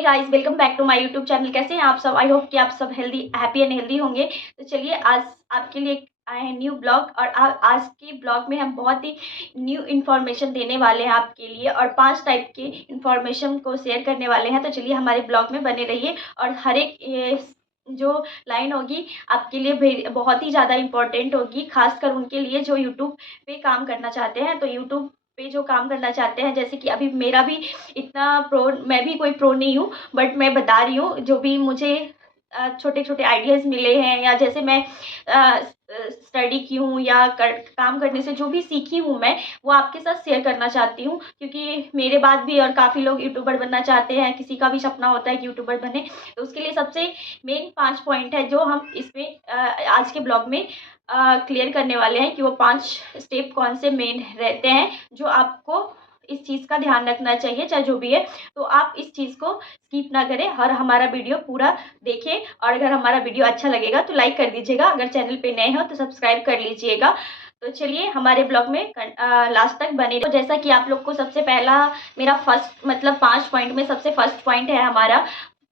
Hey guys, welcome back to my YouTube channel. कैसे हैं आप सब? आई होप कि आप सब हेल्दी हैप्पी एंड हेल्दी होंगे। तो चलिए आज आपके लिए आए हैं न्यू ब्लॉग और आज के ब्लॉग में हम बहुत ही न्यू इन्फॉर्मेशन देने वाले हैं आपके लिए और 5 टाइप के इन्फॉर्मेशन को शेयर करने वाले हैं। तो चलिए हमारे ब्लॉग में बने रहिए और हर एक जो लाइन होगी आपके लिए बहुत ही ज़्यादा इम्पोर्टेंट होगी, खासकर उनके लिए जो यूट्यूब पे काम करना चाहते हैं। तो यूट्यूब पे जो काम करना चाहते हैं, जैसे कि अभी मेरा भी इतना प्रो मैं भी कोई प्रो नहीं हूँ, बट मैं बता रही हूँ जो भी मुझे छोटे छोटे आइडियाज़ मिले हैं या जैसे मैं स्टडी की हूँ या काम करने से जो भी सीखी हूँ मैं, वो आपके साथ शेयर करना चाहती हूँ। क्योंकि मेरे बाद भी और काफ़ी लोग यूट्यूबर बनना चाहते हैं, किसी का भी सपना होता है कि यूट्यूबर बने। तो उसके लिए सबसे मेन 5 पॉइंट है जो हम इसमें आज के ब्लॉग में क्लियर करने वाले हैं कि वो 5 स्टेप कौन से मेन रहते हैं जो आपको इस चीज़ का ध्यान रखना चाहिए, चाहे जो भी है। तो आप इस चीज़ को स्किप ना करें और हमारा वीडियो पूरा देखें और अगर हमारा वीडियो अच्छा लगेगा तो लाइक कर दीजिएगा, अगर चैनल पे नए हो तो सब्सक्राइब कर लीजिएगा। तो चलिए हमारे ब्लॉग में लास्ट तक बने रहिए। तो जैसा कि आप लोग को सबसे पहला मेरा फर्स्ट मतलब 5 पॉइंट में सबसे फर्स्ट पॉइंट है हमारा,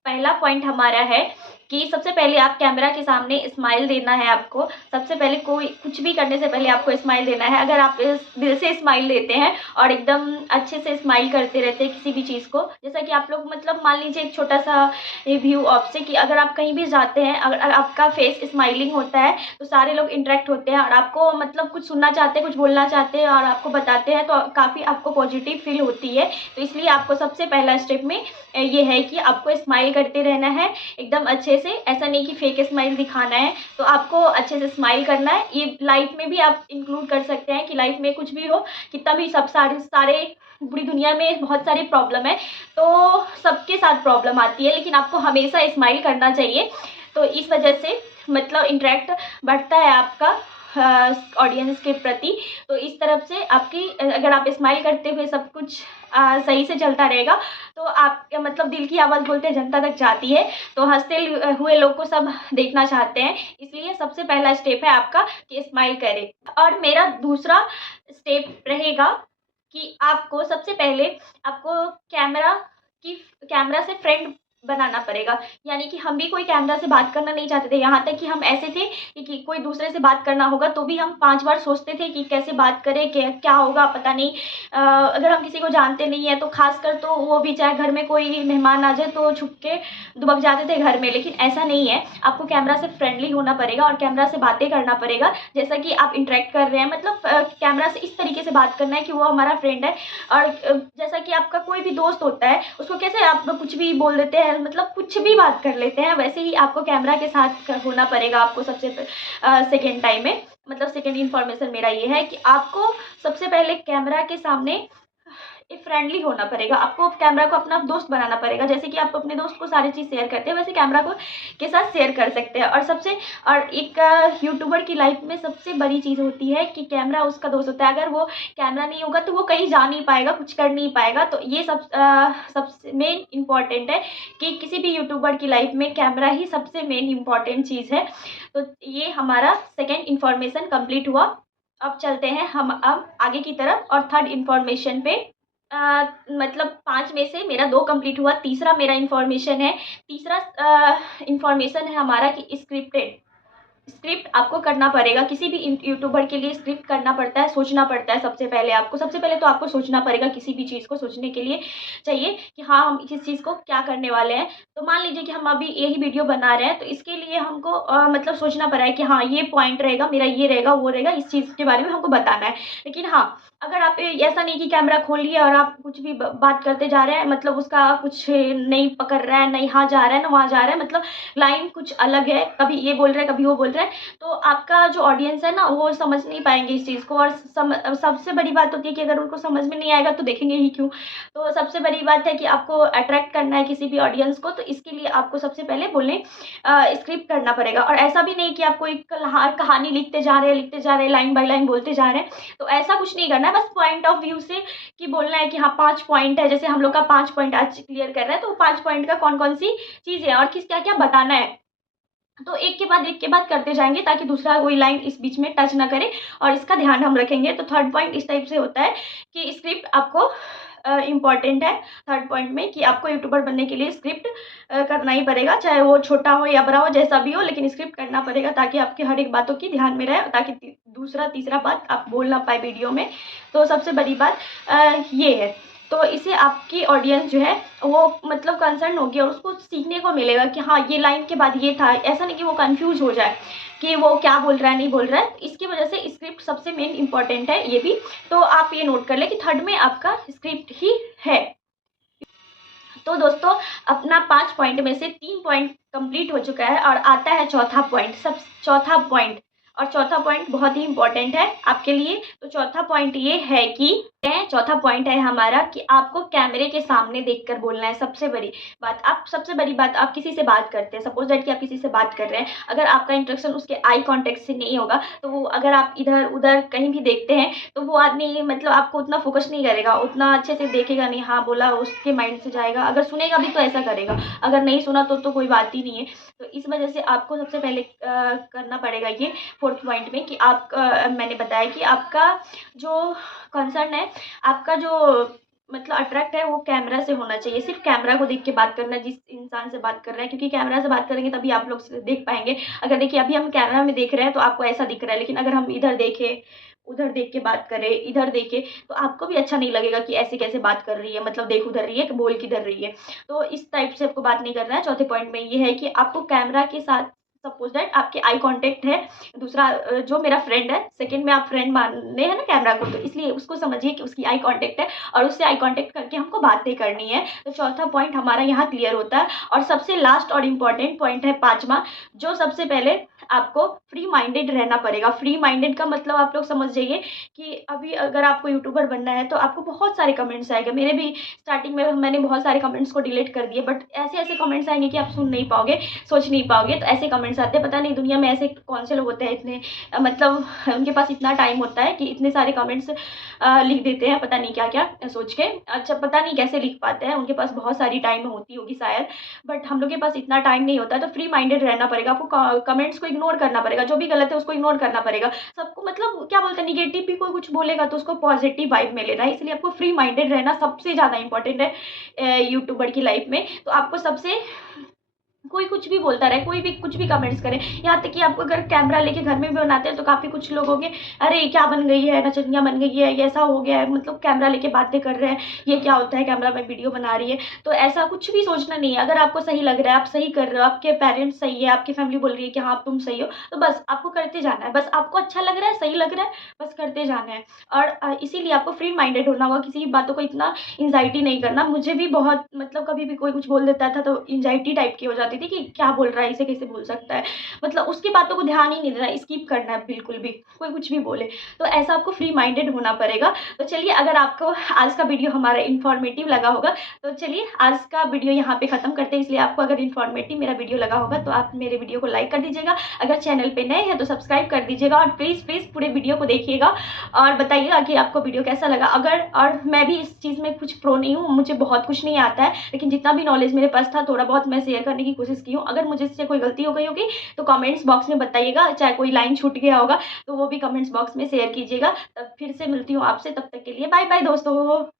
पहला पॉइंट हमारा है कि सबसे पहले आप कैमरा के सामने स्माइल देना है आपको। सबसे पहले कोई कुछ भी करने से पहले आपको स्माइल देना है। अगर आप इस दिल से स्माइल देते हैं और एकदम अच्छे से स्माइल करते रहते हैं किसी भी चीज़ को, जैसा कि आप लोग मतलब मान लीजिए एक छोटा सा व्यू आपसे कि अगर आप कहीं भी जाते हैं, अगर आपका फेस स्माइलिंग होता है तो सारे लोग इंटरेक्ट होते हैं और आपको मतलब कुछ सुनना चाहते हैं, कुछ बोलना चाहते हैं और आपको बताते हैं तो काफ़ी आपको पॉजिटिव फील होती है। तो इसलिए आपको सबसे पहला स्टेप में ये है कि आपको स्माइल करते रहना है एकदम अच्छे से। ऐसा नहीं कि फेक स्माइल दिखाना है, तो आपको अच्छे से स्माइल करना है। ये लाइफ में भी आप इंक्लूड कर सकते हैं कि लाइफ में कुछ भी हो, कितना भी सब सारे पूरी दुनिया में बहुत सारी प्रॉब्लम है, तो सबके साथ प्रॉब्लम आती है, लेकिन आपको हमेशा स्माइल करना चाहिए। तो इस वजह से मतलब इंटरेक्ट बढ़ता है आपका ऑडियंस के प्रति। तो इस तरफ से आपकी अगर आप स्माइल करते हुए सब कुछ सही से चलता रहेगा तो आप मतलब दिल की आवाज़ बोलते हैं जनता तक जाती है, तो हंसते हुए लोग को सब देखना चाहते हैं। इसलिए सबसे पहला स्टेप है आपका कि स्माइल करें। और मेरा दूसरा स्टेप रहेगा कि आपको सबसे पहले आपको कैमरा से फ्रेंड बनाना पड़ेगा। यानी कि हम भी कोई कैमरा से बात करना नहीं चाहते थे, यहाँ तक कि हम ऐसे थे कि कोई दूसरे से बात करना होगा तो भी हम 5 बार सोचते थे कि कैसे बात करें, क्या होगा पता नहीं। अगर हम किसी को जानते नहीं हैं तो खासकर तो वो भी, चाहे घर में कोई मेहमान आ जाए तो छुप के दुबक जाते थे घर में, लेकिन ऐसा नहीं है। आपको कैमरा से फ्रेंडली होना पड़ेगा और कैमरा से बातें करना पड़ेगा जैसा कि आप इंटरेक्ट कर रहे हैं। मतलब कैमरा से इस तरीके से बात करना है कि वो हमारा फ्रेंड है। और जैसा कि आपका कोई भी दोस्त होता है, उसको कैसे आप कुछ भी बोल देते हैं, मतलब कुछ भी बात कर लेते हैं, वैसे ही आपको कैमरा के साथ होना पड़ेगा। आपको सबसे सेकेंड टाइम में मतलब सेकेंड इन्फॉर्मेशन मेरा ये है कि आपको सबसे पहले कैमरा के सामने फ्रेंडली होना पड़ेगा। आपको कैमरा को अपना दोस्त बनाना पड़ेगा। जैसे कि आप अपने दोस्त को सारी चीज़ शेयर करते हैं, वैसे कैमरा को के साथ शेयर कर सकते हैं। और एक यूट्यूबर की लाइफ में सबसे बड़ी चीज़ होती है कि कैमरा उसका दोस्त होता है। अगर वो कैमरा नहीं होगा तो वो कहीं जा नहीं पाएगा, कुछ कर नहीं पाएगा। तो ये सबसे मेन इम्पॉर्टेंट है कि किसी भी यूट्यूबर की लाइफ में कैमरा ही सबसे मेन इम्पॉर्टेंट चीज़ है। तो ये हमारा सेकेंड इन्फॉर्मेशन कंप्लीट हुआ। अब चलते हैं हम अब आगे की तरफ और थर्ड इन्फॉर्मेशन पे। मतलब 5 में से मेरा 2 कंप्लीट हुआ, तीसरा मेरा तीसरा इन्फॉर्मेशन है हमारा कि स्क्रिप्ट आपको करना पड़ेगा। किसी भी यूट्यूबर के लिए स्क्रिप्ट करना पड़ता है, सोचना पड़ता है। सबसे पहले तो आपको सोचना पड़ेगा। किसी भी चीज़ को सोचने के लिए चाहिए कि हाँ, हम इस चीज़ को क्या करने वाले हैं। तो मान लीजिए कि हम अभी यही वीडियो बना रहे हैं, तो इसके लिए हमको मतलब सोचना पड़ा है कि हाँ, ये पॉइंट रहेगा मेरा, ये रहेगा वो रहेगा, इस चीज़ के बारे में हमको बताना है। लेकिन हाँ, अगर आप ऐसा नहीं कि कैमरा खोल लिया और आप कुछ भी बात करते जा रहे हैं, मतलब उसका कुछ नहीं पकड़ रहा है, नहीं यहाँ जा रहा है ना वहाँ जा रहा है, मतलब लाइन कुछ अलग है, कभी ये बोल रहा है कभी वो बोल रहा है, तो आपका जो ऑडियंस है ना वो समझ नहीं पाएंगे इस चीज़ को। और सबसे बड़ी बात होती है कि अगर उनको समझ में नहीं आएगा तो देखेंगे ही क्यों। तो सबसे बड़ी बात है कि आपको अट्रैक्ट करना है किसी भी ऑडियंस को, तो इसके लिए आपको सबसे पहले स्क्रिप्ट करना पड़ेगा। और ऐसा भी नहीं कि आपको एक कहानी लिखते जा रहे हैं, लाइन बाय लाइन बोलते जा रहे हैं, तो ऐसा कुछ नहीं करना है। बस पॉइंट ऑफ व्यू से कि बोलना है कि हाँ, 5 पॉइंट है, जैसे हम लोग का 5 पॉइंट आज क्लियर कर रहे हैं, तो 5 पॉइंट का कौन कौन सी चीज़ें हैं और किस क्या क्या बताना है, तो एक के बाद करते जाएंगे ताकि दूसरा कोई लाइन इस बीच में टच ना करे, और इसका ध्यान हम रखेंगे। तो थर्ड पॉइंट इस टाइप से होता है कि स्क्रिप्ट आपको इम्पॉर्टेंट है थर्ड पॉइंट में कि आपको यूट्यूबर बनने के लिए स्क्रिप्ट करना ही पड़ेगा, चाहे वो छोटा हो या बड़ा हो, जैसा भी हो, लेकिन स्क्रिप्ट करना पड़ेगा ताकि आपके हर एक बातों की ध्यान में रहे, ताकि दूसरा तीसरा बात आप बोल ना पाए वीडियो में। तो सबसे बड़ी बात ये है। तो इससे आपकी ऑडियंस जो है वो मतलब कंसर्न होगी और उसको सीखने को मिलेगा कि हाँ ये लाइन के बाद ये था, ऐसा नहीं कि वो कंफ्यूज हो जाए कि वो क्या बोल रहा है नहीं बोल रहा है। इसकी वजह से स्क्रिप्ट सबसे मेन इंपॉर्टेंट है ये भी। तो आप ये नोट कर लें कि थर्ड में आपका स्क्रिप्ट ही है। तो दोस्तों अपना 5 पॉइंट में से 3 पॉइंट कंप्लीट हो चुका है और आता है चौथा पॉइंट। चौथा पॉइंट, और चौथा पॉइंट बहुत ही इंपॉर्टेंट है आपके लिए। तो चौथा पॉइंट ये है कि चौथा पॉइंट है हमारा कि आपको कैमरे के सामने देखकर बोलना है। सबसे बड़ी बात, आप किसी से बात करते हैं, सपोज दैट कि आप किसी से बात कर रहे हैं, अगर आपका इंटरेक्शन उसके आई कांटेक्ट से नहीं होगा तो वो अगर आप इधर उधर कहीं भी देखते हैं तो वो आदमी मतलब आपको उतना फोकस नहीं करेगा, उतना अच्छे से देखेगा नहीं, हाँ बोला उसके माइंड से जाएगा। अगर सुनेगा भी तो ऐसा करेगा, अगर नहीं सुना तो कोई बात ही नहीं है। तो इस वजह से आपको सबसे पहले करना पड़ेगा ये फोर्थ पॉइंट में कि आप मैंने बताया कि आपका जो कंसर्न है, आपका जो मतलब अट्रैक्ट है वो कैमरा से होना चाहिए। सिर्फ कैमरा को देख के बात करना है जिस इंसान से बात कर रहे हैं, क्योंकि कैमरा से बात करेंगे तभी आप लोग देख पाएंगे। अगर देखिए अभी हम कैमरा में देख रहे हैं तो आपको ऐसा दिख रहा है, लेकिन अगर हम इधर देखें, उधर देख के बात करें, इधर देखें, तो आपको भी अच्छा नहीं लगेगा कि ऐसे कैसे बात कर रही है, मतलब देख उधर रही है कि बोल किधर रही है। तो इस टाइप से आपको बात नहीं करना है। चौथे पॉइंट में ये है कि आपको कैमरा के साथ सपोज दैट आपके आई कांटेक्ट है, दूसरा जो मेरा फ्रेंड है, सेकंड में आप फ्रेंड मानने हैं ना कैमरा को, तो इसलिए उसको समझिए कि उसकी आई कांटेक्ट है और उससे आई कांटेक्ट करके हमको बातें करनी है। तो चौथा पॉइंट हमारा यहाँ क्लियर होता है। और सबसे लास्ट और इम्पॉर्टेंट पॉइंट है पांचवा, जो सबसे पहले आपको फ्री माइंडेड रहना पड़ेगा। फ्री माइंडेड का मतलब आप लोग समझ जाइए कि अभी अगर आपको यूट्यूबर बनना है तो आपको बहुत सारे कमेंट्स आएंगे। मेरे भी स्टार्टिंग में मैंने बहुत सारे कमेंट्स को डिलीट कर दिए, बट ऐसे ऐसे कमेंट्स आएंगे कि आप सुन नहीं पाओगे, सोच नहीं पाओगे। तो ऐसे कमेंट्स आते हैं, पता नहीं दुनिया में ऐसे कौन से लोग होते हैं इतने मतलब उनके पास इतना टाइम होता है कि इतने सारे कमेंट्स लिख देते हैं, पता नहीं क्या क्या सोच के। अच्छा पता नहीं कैसे लिख पाते हैं, उनके पास बहुत सारी टाइम होती होगी शायद, बट हम लोग के पास इतना टाइम नहीं होता है। तो फ्री माइंडेड रहना पड़ेगा आपको, कमेंट्स को इग्नोर करना पड़ेगा, जो भी गलत है उसको इग्नोर करना पड़ेगा। सबको मतलब क्या बोलते हैं, निगेटिव भी कोई कुछ बोलेगा तो उसको पॉजिटिव वाइब में लेना है। इसलिए आपको फ्री माइंडेड रहना सबसे ज़्यादा इंपॉर्टेंट है यूट्यूबर की लाइफ में। तो आपको सबसे कोई कुछ भी बोलता रहे, कोई भी कुछ भी कमेंट्स करे, यहाँ तक कि आपको अगर कैमरा लेके घर में भी बनाते हैं तो काफ़ी कुछ लोग होंगे, अरे क्या बन गई है, नचनिया बन गई है, ये ऐसा हो गया है, मतलब कैमरा लेके बातें कर रहे हैं, ये क्या होता है, कैमरा में वीडियो बना रही है। तो ऐसा कुछ भी सोचना नहीं है। अगर आपको सही लग रहा है, आप सही कर रहे हो, आपके पेरेंट्स सही है, आपकी फैमिली बोल रही है कि हाँ तुम सही हो, तो बस आपको करते जाना है। बस आपको अच्छा लग रहा है, सही लग रहा है, बस करते जाना है। और इसीलिए आपको फ्री माइंडेड होना होगा, किसी बातों को इतना एंजाइटी नहीं करना। मुझे भी बहुत मतलब कभी भी कोई कुछ बोल देता था तो एंजाइटी टाइप की हो जाती थी कि क्या बोल रहा है, इसे कैसे बोल सकता है, मतलब उसकी बातों को ध्यान ही नहीं देना, स्किप करना है बिल्कुल भी, कोई कुछ भी बोले। तो ऐसा आपको फ्री माइंडेड होना पड़ेगा। तो चलिए, अगर आपको आज का वीडियो हमारा इन्फॉर्मेटिव लगा होगा तो चलिए आज का वीडियो यहाँ पे ख़त्म करते हैं। इसलिए आपको अगर इन्फॉर्मेटिव मेरा वीडियो लगा होगा तो आप मेरे वीडियो को लाइक कर दीजिएगा, अगर चैनल पे नए हैं तो सब्सक्राइब कर दीजिएगा, और प्लीज़ पूरे वीडियो को देखिएगा और बताइएगा कि आपको वीडियो कैसा लगा। अगर और मैं भी इस चीज़ में कुछ प्रो नहीं हूँ, मुझे बहुत कुछ नहीं आता है, लेकिन जितना भी नॉलेज मेरे पास था थोड़ा बहुत मैं शेयर करने की कोशिश की हूँ। अगर मुझे इससे कोई गलती हो गई होगी तो कमेंट्स बॉक्स में बताइएगा, चाहे कोई लाइन छूट गया होगा तो वो भी कमेंट्स बॉक्स में शेयर कीजिएगा। तब फिर से मिलती हूँ आपसे, तब तक के लिए बाय बाय दोस्तों।